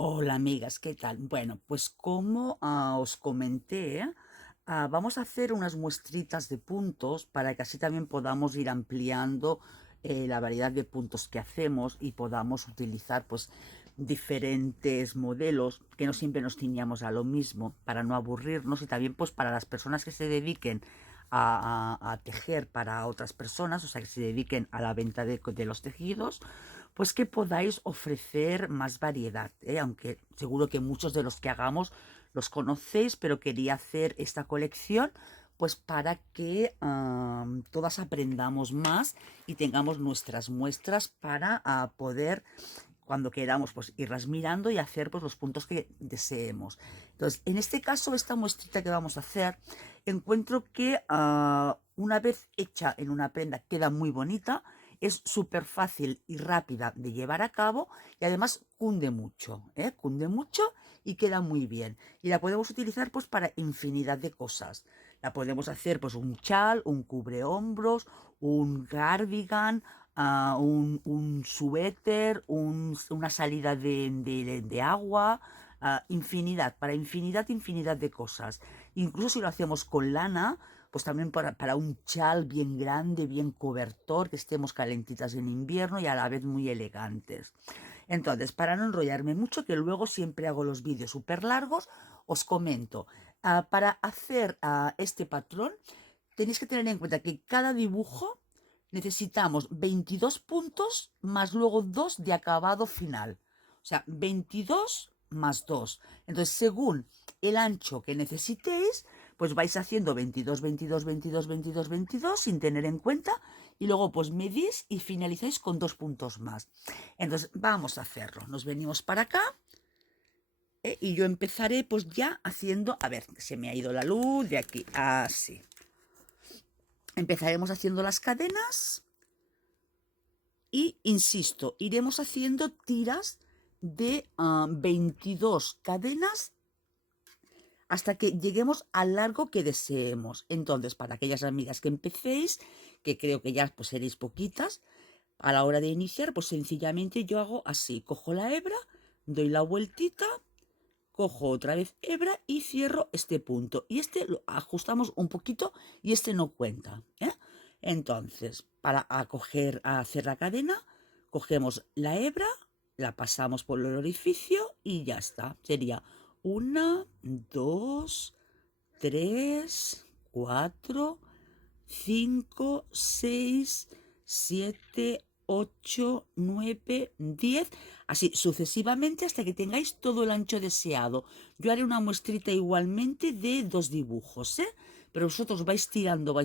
Hola amigas, ¿qué tal? Bueno, pues como os comenté, vamos a hacer unas muestritas de puntos para que así también podamos ir ampliando la variedad de puntos que hacemos y podamos utilizar pues diferentes modelos que no siempre nos ciñamos a lo mismo para no aburrirnos y también pues para las personas que se dediquen a tejer para otras personas, o sea, que se dediquen a la venta de los tejidos, pues que podáis ofrecer más variedad, ¿eh? Aunque seguro que muchos de los que hagamos los conocéis, pero quería hacer esta colección pues para que todas aprendamos más y tengamos nuestras muestras para poder cuando queramos pues irlas mirando y hacer pues los puntos que deseemos. Entonces, en este caso, esta muestrita que vamos a hacer, encuentro que una vez hecha en una prenda queda muy bonita, es súper fácil y rápida de llevar a cabo y además cunde mucho, ¿eh? Cunde mucho y queda muy bien. Y la podemos utilizar pues para infinidad de cosas. La podemos hacer pues un chal, un cubrehombros, un cardigan, un suéter, una salida de agua, infinidad, para infinidad de cosas. Incluso si lo hacemos con lana, pues también para un chal bien grande, bien cobertor, que estemos calentitas en invierno y a la vez muy elegantes. Entonces, para no enrollarme mucho, que luego siempre hago los vídeos súper largos, os comento, para hacer este patrón, tenéis que tener en cuenta que cada dibujo necesitamos 22 puntos más luego 2 de acabado final. O sea, 22 más 2. Entonces, según el ancho que necesitéis, pues vais haciendo 22, 22, 22, 22, 22 sin tener en cuenta y luego pues medís y finalizáis con 2 puntos más. Entonces, vamos a hacerlo. Nos venimos para acá. Y yo empezaré pues ya haciendo, a ver, se me ha ido la luz de aquí, así. Empezaremos haciendo las cadenas y, insisto, iremos haciendo tiras de 22 cadenas hasta que lleguemos al largo que deseemos. Entonces, para aquellas amigas que empecéis, que creo que ya pues seréis poquitas, a la hora de iniciar, pues sencillamente yo hago así, cojo la hebra, doy la vueltita, cojo otra vez hebra y cierro este punto. Y este lo ajustamos un poquito y este no cuenta, ¿eh? Entonces, para hacer la cadena, cogemos la hebra, la pasamos por el orificio y ya está. Sería una, dos, tres, cuatro, 5, 6, 7, 8, 9, 10, así sucesivamente hasta que tengáis todo el ancho deseado. Yo haré una muestrita igualmente de 2 dibujos, ¿eh? Pero vosotros vais tirando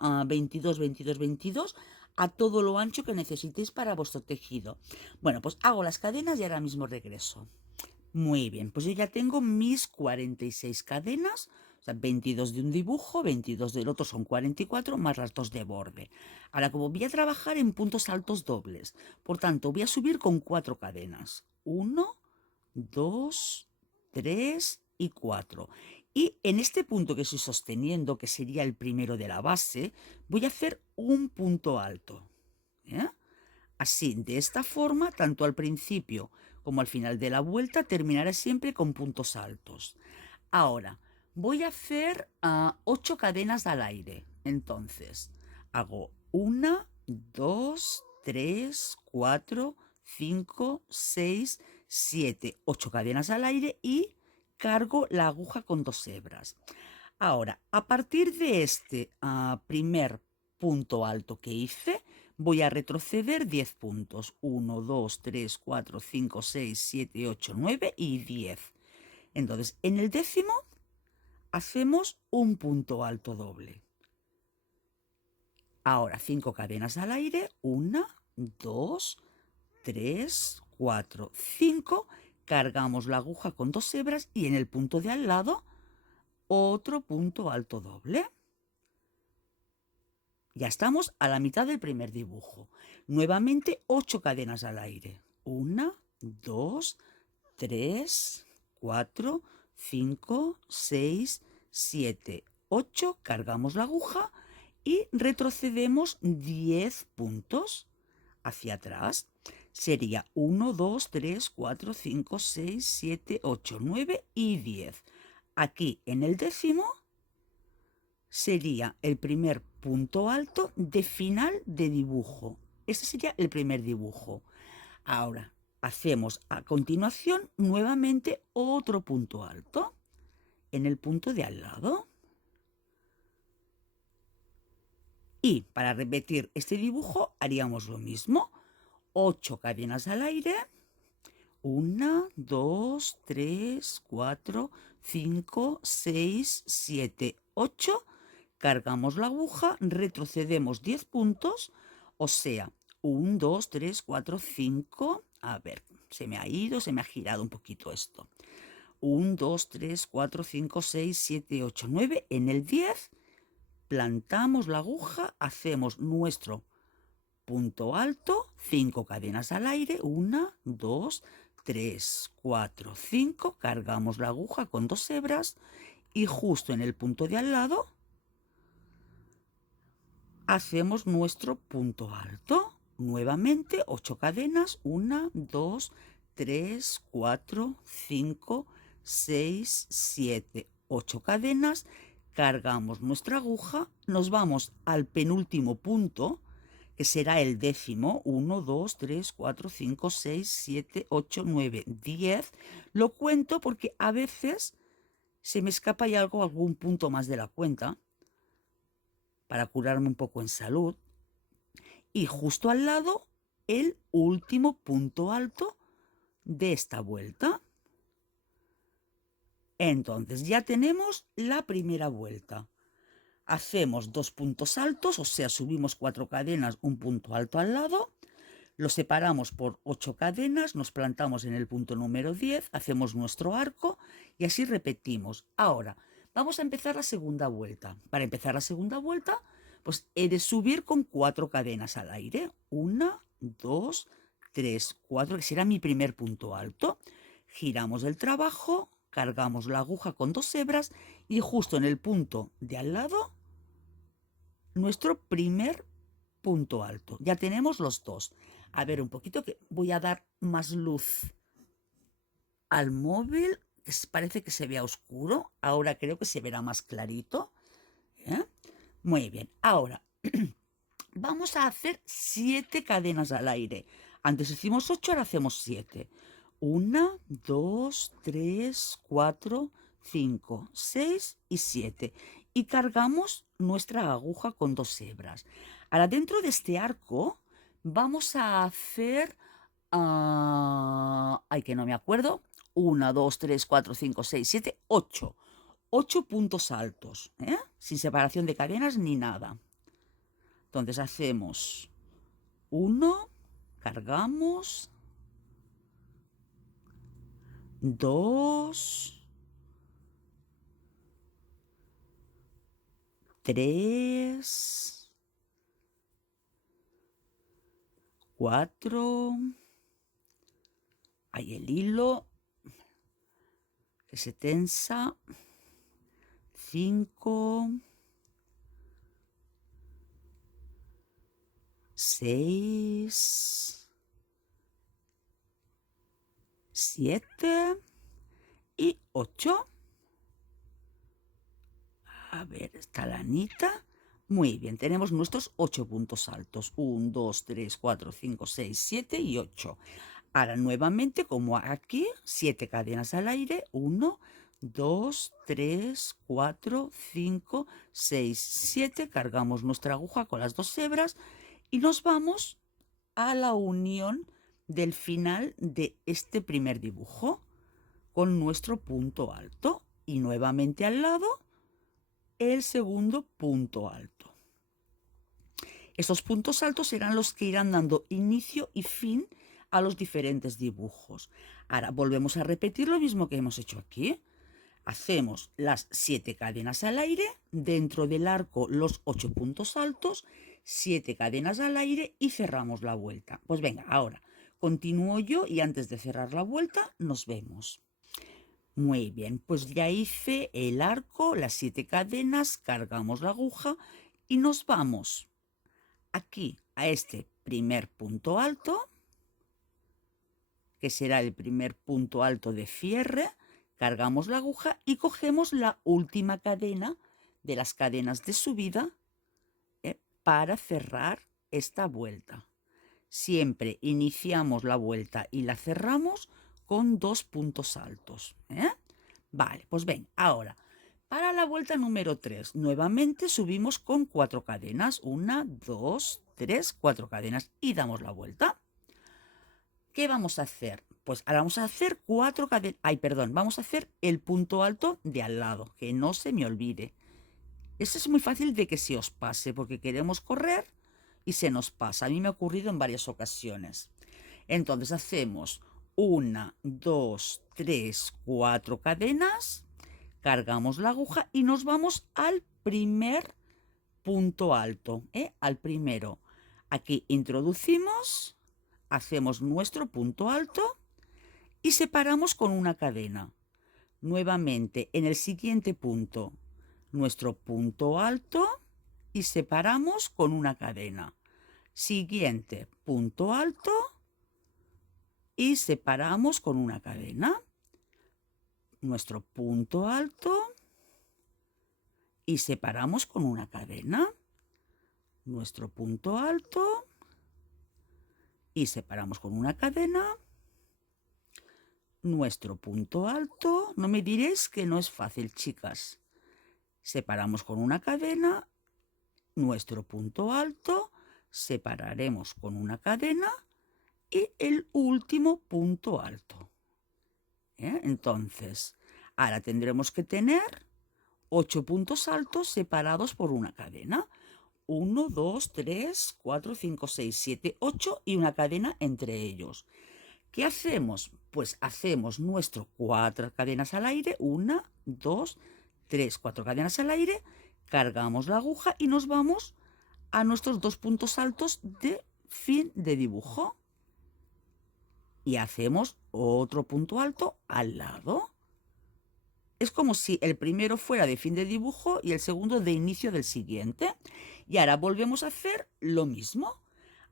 a 22, 22, 22 a todo lo ancho que necesitéis para vuestro tejido. Bueno, pues hago las cadenas y ahora mismo regreso. Muy bien, pues yo ya tengo mis 46 cadenas, o sea, 22 de un dibujo, 22 del otro son 44, más las dos de borde. Ahora, como voy a trabajar en puntos altos dobles, por tanto, voy a subir con 4 cadenas. 1, 2, 3 y 4. Y en este punto que estoy sosteniendo, que sería el primero de la base, voy a hacer un punto alto, ¿eh? Así, de esta forma, tanto al principio como al final de la vuelta, terminará siempre con puntos altos. Ahora, voy a hacer 8 cadenas al aire. Entonces, hago 1, 2, 3, 4, 5, 6, 7, 8 cadenas al aire y cargo la aguja con 2 hebras. Ahora, a partir de este primer punto alto que hice, voy a retroceder 10 puntos. 1, 2, 3, 4, 5, 6, 7, 8, 9 y 10. Entonces, en el décimo hacemos un punto alto doble. Ahora 5 cadenas al aire. 1, 2, 3, 4, 5. Cargamos la aguja con 2 hebras y en el punto de al lado otro punto alto doble. Ya estamos a la mitad del primer dibujo. Nuevamente 8 cadenas al aire. 1, 2, 3, 4, 5, 6, 7, 8. Cargamos la aguja y retrocedemos 10 puntos hacia atrás. sería 1, 2, 3, 4, 5, 6, 7, 8, 9 y 10. Aquí en el décimo sería el primer punto alto de final de dibujo. Este sería el primer dibujo. Ahora hacemos a continuación nuevamente otro punto alto en el punto de al lado. Y para repetir este dibujo haríamos lo mismo. 8 cadenas al aire. 1, 2, 3, 4, 5, 6, 7, 8. Cargamos la aguja, retrocedemos 10 puntos, o sea, 1, 2, 3, 4, 5. A ver, se me ha ido, se me ha girado un poquito esto. 1, 2, 3, 4, 5, 6, 7, 8, 9. En el 10 plantamos la aguja, hacemos nuestro punto alto, 5 cadenas al aire, 1, 2, 3, 4, 5, cargamos la aguja con 2 hebras y justo en el punto de al lado hacemos nuestro punto alto. Nuevamente 8 cadenas, 1, 2, 3, 4, 5, 6, 7, 8 cadenas, cargamos nuestra aguja, nos vamos al penúltimo punto, que será el décimo, 1, 2, 3, 4, 5, 6, 7, 8, 9, 10. Lo cuento porque a veces se me escapa y algún punto más de la cuenta, para curarme un poco en salud. Y justo al lado, el último punto alto de esta vuelta. Entonces ya tenemos la primera vuelta. Hacemos 2 puntos altos, o sea, subimos 4 cadenas, un punto alto al lado. Lo separamos por 8 cadenas, nos plantamos en el punto número 10, hacemos nuestro arco y así repetimos. Ahora, vamos a empezar la segunda vuelta. Para empezar la segunda vuelta, pues he de subir con 4 cadenas al aire. 1, 2, 3, 4, que será mi primer punto alto. Giramos el trabajo, cargamos la aguja con 2 hebras y justo en el punto de al lado, nuestro primer punto alto. Ya tenemos los dos. A ver, un poquito que voy a dar más luz al móvil, que parece que se vea oscuro. Ahora creo que se verá más clarito. Muy bien, ahora vamos a hacer 7 cadenas al aire. Antes hicimos 8, ahora hacemos 7. 1, 2, 3, 4, 5, 6 y 7. Y cargamos nuestra aguja con 2 hebras. Ahora dentro de este arco vamos a hacer, ay, que no me acuerdo, 1, 2, 3, 4, 5, 6, 7, 8. 8 puntos altos, sin separación de cadenas ni nada. Entonces hacemos 1, cargamos, 2, 3, 4, hay el hilo que se tensa, 5, 6, 7 y 8. A ver, esta lanita. Muy bien, tenemos nuestros 8 puntos altos. 1, 2, 3, 4, 5, 6, 7 y 8. Ahora nuevamente, como aquí, 7 cadenas al aire. 1, 2, 3, 4, 5, 6, 7. Cargamos nuestra aguja con las 2 hebras y nos vamos a la unión del final de este primer dibujo con nuestro punto alto. Y nuevamente al lado, el segundo punto alto. Estos puntos altos serán los que irán dando inicio y fin a los diferentes dibujos. Ahora volvemos a repetir lo mismo que hemos hecho aquí. Hacemos las 7 cadenas al aire, dentro del arco los 8 puntos altos, 7 cadenas al aire y cerramos la vuelta. Pues venga, ahora continúo yo y antes de cerrar la vuelta nos vemos. Muy bien, pues ya hice el arco, las 7 cadenas, cargamos la aguja y nos vamos aquí a este primer punto alto. que será el primer punto alto de cierre, cargamos la aguja y cogemos la última cadena de las cadenas de subida para cerrar esta vuelta. Siempre iniciamos la vuelta y la cerramos con 2 puntos altos. Vale, pues ven, ahora, para la vuelta número 3, nuevamente subimos con 4 cadenas. 1, 2, 3, 4 cadenas y damos la vuelta. ¿Qué vamos a hacer? Pues ahora vamos a hacer 4 cadenas. Ay, perdón, vamos a hacer el punto alto de al lado, que no se me olvide. Eso es muy fácil de que se os pase, porque queremos correr y se nos pasa. A mí me ha ocurrido en varias ocasiones. Entonces hacemos 1, 2, 3, 4 cadenas, cargamos la aguja y nos vamos al primer punto alto, al primero. Aquí introducimos, hacemos nuestro punto alto y separamos con una cadena. Nuevamente en el siguiente punto, nuestro punto alto y separamos con una cadena. Siguiente punto alto y separamos con una cadena. Nuestro punto alto y separamos con una cadena. Nuestro punto alto y separamos con una cadena. Nuestro punto alto, no me diréis que no es fácil, chicas. Separamos con una cadena, nuestro punto alto, separaremos con una cadena y el último punto alto. Entonces, ahora tendremos que tener 8 puntos altos separados por una cadena. 1, 2, 3, 4, 5, 6, 7, 8 y una cadena entre ellos. ¿Qué hacemos? Pues hacemos nuestro 4 cadenas al aire, 1, 2, 3, 4 cadenas al aire, cargamos la aguja y nos vamos a nuestros 2 puntos altos de fin de dibujo. Y hacemos otro punto alto al lado. Es como si el primero fuera de fin de dibujo y el segundo de inicio del siguiente. Y ahora volvemos a hacer lo mismo.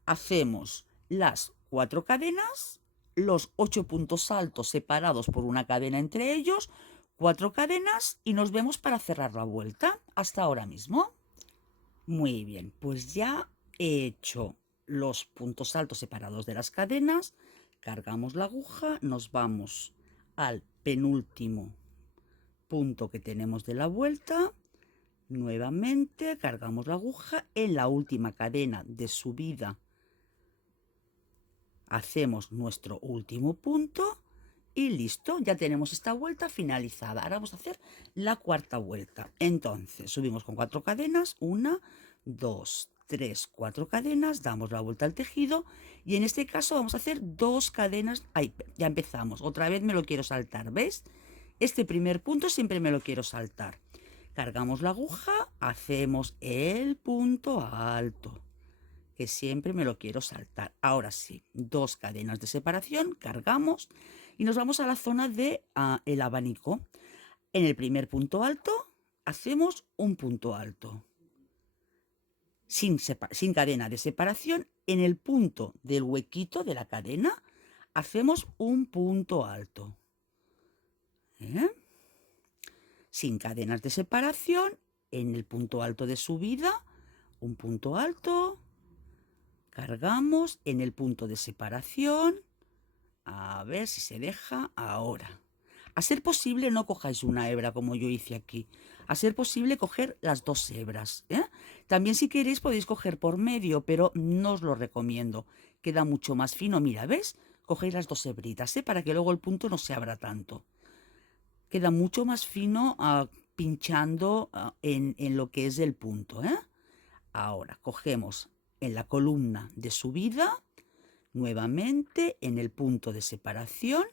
Hacemos las 4 cadenas, los 8 puntos altos separados por una cadena entre ellos, 4 cadenas y nos vemos para cerrar la vuelta. Hasta ahora mismo. Muy bien, pues ya he hecho los puntos altos separados de las cadenas. Cargamos la aguja, nos vamos al penúltimo punto que tenemos de la vuelta. Nuevamente cargamos la aguja en la última cadena de subida. Hacemos nuestro último punto y listo, ya tenemos esta vuelta finalizada. Ahora vamos a hacer la cuarta vuelta. Entonces subimos con 4 cadenas, 1, 2, 3, 4 cadenas, damos la vuelta al tejido y en este caso vamos a hacer 2 cadenas. Ay, ya empezamos, otra vez me lo quiero saltar, ¿veis? Este primer punto siempre me lo quiero saltar. Cargamos la aguja, hacemos el punto alto, que siempre me lo quiero saltar. Ahora sí, 2 cadenas de separación, cargamos y nos vamos a la zona de el abanico. En el primer punto alto hacemos un punto alto. Sin cadena de separación, en el punto del huequito de la cadena hacemos un punto alto. Sin cadenas de separación, en el punto alto de subida, un punto alto. Cargamos en el punto de separación. A ver si se deja ahora. A ser posible no cojáis una hebra como yo hice aquí. A ser posible coger las 2 hebras. También si queréis podéis coger por medio, pero no os lo recomiendo. Queda mucho más fino. Mira, ¿ves? Cogéis las 2 hebritas, para que luego el punto no se abra tanto. Queda mucho más fino pinchando en lo que es el punto. Ahora cogemos en la columna de subida, nuevamente en el punto de separación,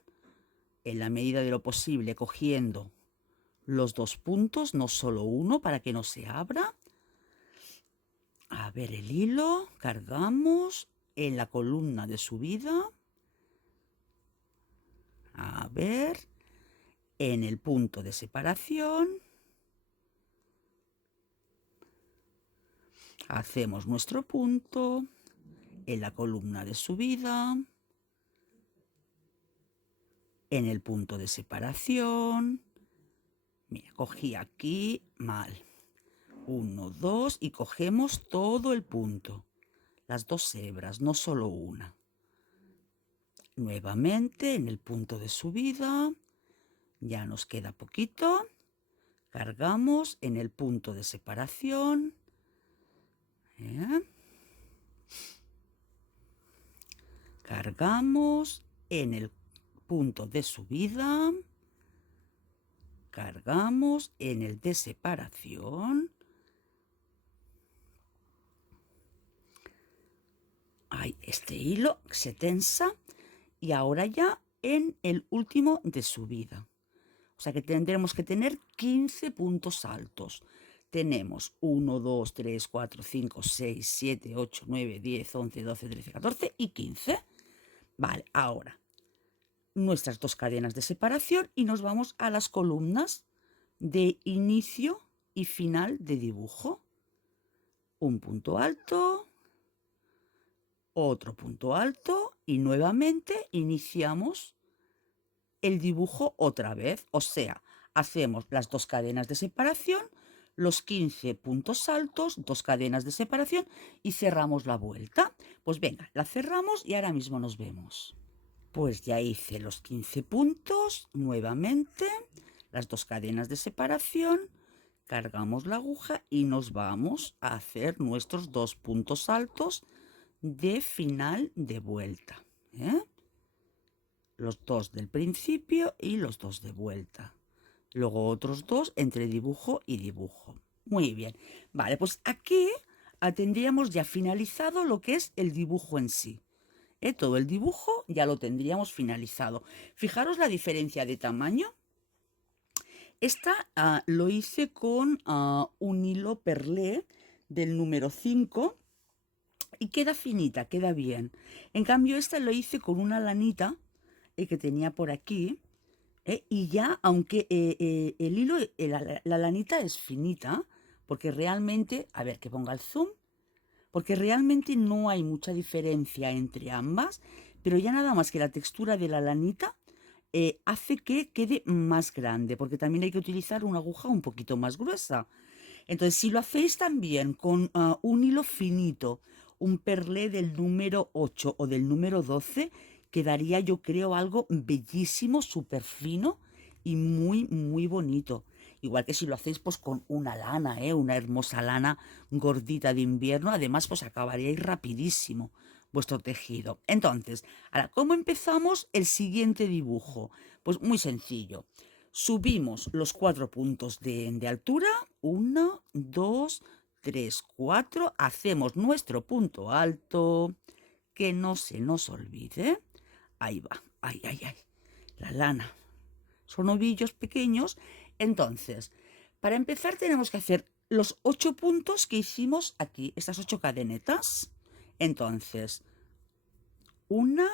en la medida de lo posible cogiendo los 2 puntos, no solo uno, para que no se abra. A ver el hilo, cargamos en la columna de subida. A ver, en el punto de separación. Hacemos nuestro punto en la columna de subida. en el punto de separación. Mira, cogí aquí mal. 1, 2 y cogemos todo el punto. Las 2 hebras, no solo una. Nuevamente en el punto de subida. Ya nos queda poquito. Cargamos en el punto de separación. Cargamos en el punto de subida. Cargamos en el de separación. Ahí, este hilo se tensa y ahora ya en el último de subida. O sea que tendremos que tener 15 puntos altos. Tenemos 1, 2, 3, 4, 5, 6, 7, 8, 9, 10, 11, 12, 13, 14 y 15. Vale, ahora nuestras 2 cadenas de separación y nos vamos a las columnas de inicio y final de dibujo. Un punto alto, otro punto alto y nuevamente iniciamos el dibujo otra vez. O sea, hacemos las 2 cadenas de separación, los 15 puntos altos, 2 cadenas de separación y cerramos la vuelta. Pues venga, la cerramos y ahora mismo nos vemos. Pues ya hice los 15 puntos, nuevamente las 2 cadenas de separación, cargamos la aguja y nos vamos a hacer nuestros 2 puntos altos de final de vuelta. Los 2 del principio y los 2 de vuelta. Luego otros 2 entre dibujo y dibujo. Muy bien. Vale, pues aquí tendríamos ya finalizado lo que es el dibujo en sí. Todo el dibujo ya lo tendríamos finalizado. Fijaros la diferencia de tamaño. Esta lo hice con un hilo perlé del número 5 y queda finita, queda bien. En cambio esta lo hice con una lanita que tenía por aquí y ya, aunque el hilo, la lanita es finita, porque realmente, a ver que ponga el zoom, porque realmente no hay mucha diferencia entre ambas, pero ya nada más que la textura de la lanita hace que quede más grande, porque también hay que utilizar una aguja un poquito más gruesa. Entonces, si lo hacéis también con un hilo finito, un perlé del número 8 o del número 12, quedaría, yo creo, algo bellísimo, súper fino y muy, muy bonito. Igual que si lo hacéis pues con una lana, una hermosa lana gordita de invierno, además pues acabaríais rapidísimo vuestro tejido. Entonces, ahora, ¿cómo empezamos el siguiente dibujo? Pues muy sencillo. Subimos los 4 puntos de altura, 1, 2, 3, 4, hacemos nuestro punto alto, que no se nos olvide. Ahí va, ay, ay, ay, la lana. Son ovillos pequeños. Entonces, para empezar tenemos que hacer los 8 puntos que hicimos aquí, estas 8 cadenetas. Entonces, 1,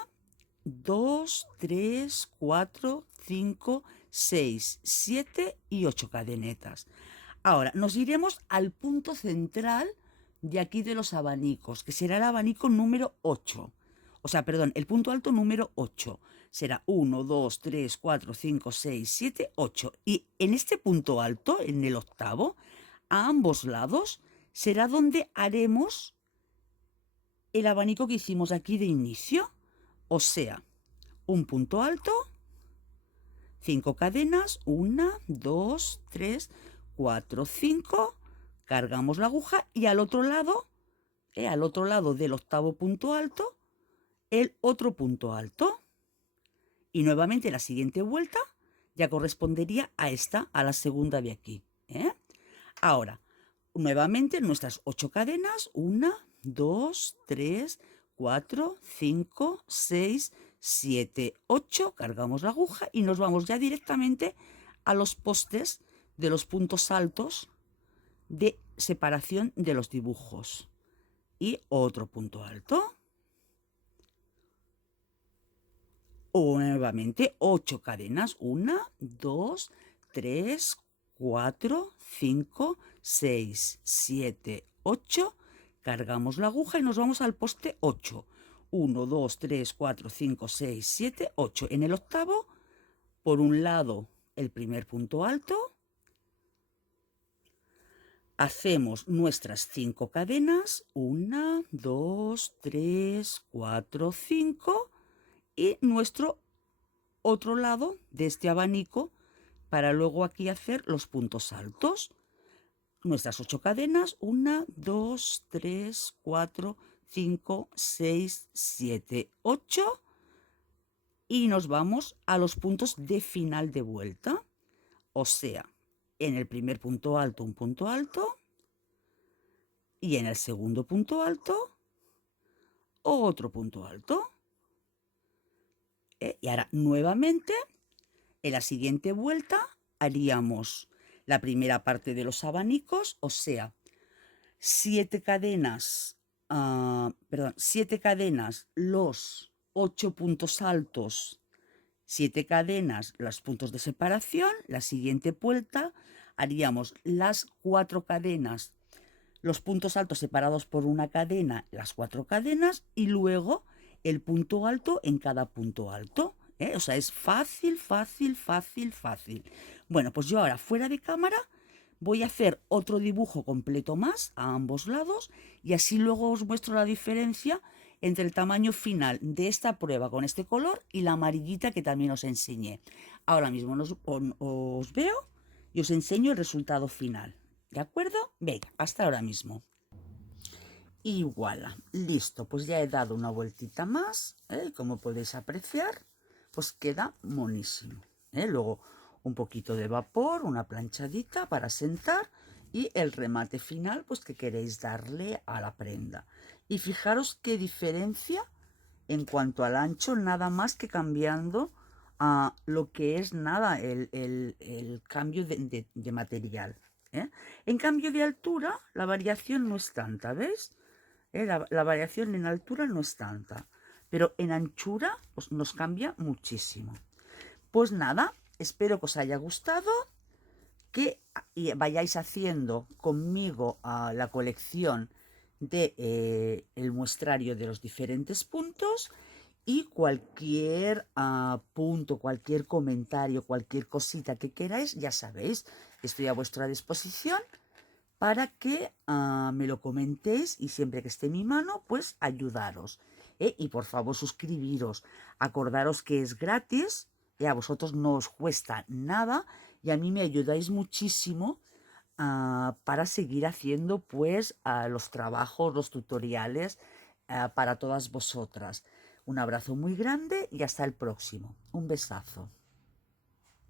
2, 3, 4, 5, 6, 7 y 8 cadenetas. Ahora, nos iremos al punto central de aquí de los abanicos, que será el abanico número 8. O sea, perdón, el punto alto número 8. Será 1, 2, 3, 4, 5, 6, 7, 8. Y en este punto alto, en el octavo, a ambos lados, será donde haremos el abanico que hicimos aquí de inicio. O sea, un punto alto, 5 cadenas, 1, 2, 3, 4, 5, cargamos la aguja y al otro lado del octavo punto alto, el otro punto alto. Y nuevamente la siguiente vuelta ya correspondería a esta, a la segunda de aquí. Ahora, nuevamente nuestras 8 cadenas, 1, 2, 3, 4, 5, 6, 7, 8, cargamos la aguja y nos vamos ya directamente a los postes de los puntos altos de separación de los dibujos. Y otro punto alto. O nuevamente 8 cadenas, 1, 2, 3, 4, 5, 6, 7, 8, cargamos la aguja y nos vamos al poste 8. 1, 2, 3, 4, 5, 6, 7, 8. En el octavo por un lado el primer punto alto, hacemos nuestras 5 cadenas, 1, 2, 3, 4, 5, y nuestro otro lado de este abanico para luego aquí hacer los puntos altos. Nuestras 8 cadenas, 1, 2, 3, 4, 5, 6, 7, 8, y nos vamos a los puntos de final de vuelta. O sea, en el primer punto alto un punto alto, y en el segundo punto alto otro punto alto. Y ahora nuevamente en la siguiente vuelta haríamos la primera parte de los abanicos, o sea, 7 cadenas, 7 cadenas los 8 puntos altos, 7 cadenas los puntos de separación. La siguiente vuelta haríamos las 4 cadenas, los puntos altos separados por una cadena, las 4 cadenas, y luego el punto alto en cada punto alto. O sea, es fácil, fácil, fácil, fácil. Bueno, pues yo ahora fuera de cámara voy a hacer otro dibujo completo más a ambos lados, y así luego os muestro la diferencia entre el tamaño final de esta prueba con este color y la amarillita que también os enseñé. Ahora mismo os veo y os enseño el resultado final. ¿De acuerdo? Venga, hasta ahora mismo. Y voilà, listo, pues ya he dado una vueltita más, como podéis apreciar, pues queda monísimo. Luego un poquito de vapor, una planchadita para sentar, y el remate final pues que queréis darle a la prenda. Y fijaros qué diferencia en cuanto al ancho, nada más que cambiando a lo que es nada el cambio de material. En cambio de altura la variación no es tanta, ¿veis? La variación en altura no es tanta, pero en anchura pues, nos cambia muchísimo. Pues nada, espero que os haya gustado, que vayáis haciendo conmigo la colección de el muestrario de los diferentes puntos, y cualquier punto, cualquier comentario, cualquier cosita que queráis, ya sabéis, estoy a vuestra disposición para que me lo comentéis, y siempre que esté en mi mano, pues ayudaros. Y por favor suscribiros, acordaros que es gratis, a vosotros no os cuesta nada, y a mí me ayudáis muchísimo para seguir haciendo pues los trabajos, los tutoriales para todas vosotras. Un abrazo muy grande y hasta el próximo. Un besazo.